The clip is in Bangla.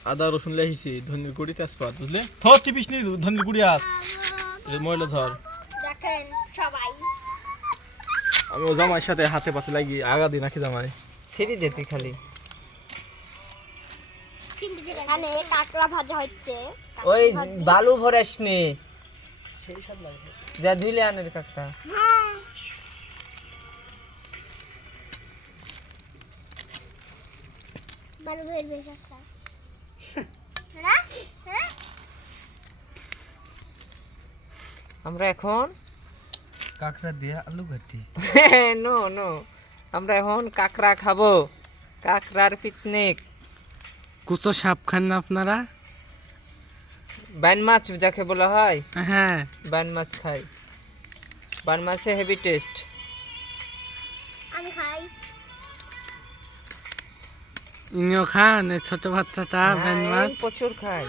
আদা রসুন লেহিছি ধনির গুঁড়ি তেজপাত বুঝলে টিপিস নি ধনির গুঁড়ি আস ময়লা ধর দেখেন সবাই আমি ও জামাইয়ের সাথে হাতে পাতে লাগি আগা দিই নাকি জামাই ছিড়ি দে তুই খালি এখানে কাঁকড়া ভাজা হচ্ছে ওই বালু ভরাস নি যা ধুইলে আনের কাকা বালু ভের বেশ একটা না হ্যাঁ আমরা এখন কাঁকড়া দিয়ে আলু ভাজি নো নো আমরা এখন কাঁকড়া খাবো কাঁকড়ার পিকনিক কুচো সাপ খান না আপনারা? বান মাছ যাকে বলা হয় হ্যাঁ বান মাছ খাই বান মাছে হেভি টেস্ট আমি খাই ইনিও খান এই ছোট বাচ্চাটা ব্যান মাছ প্রচুর খাই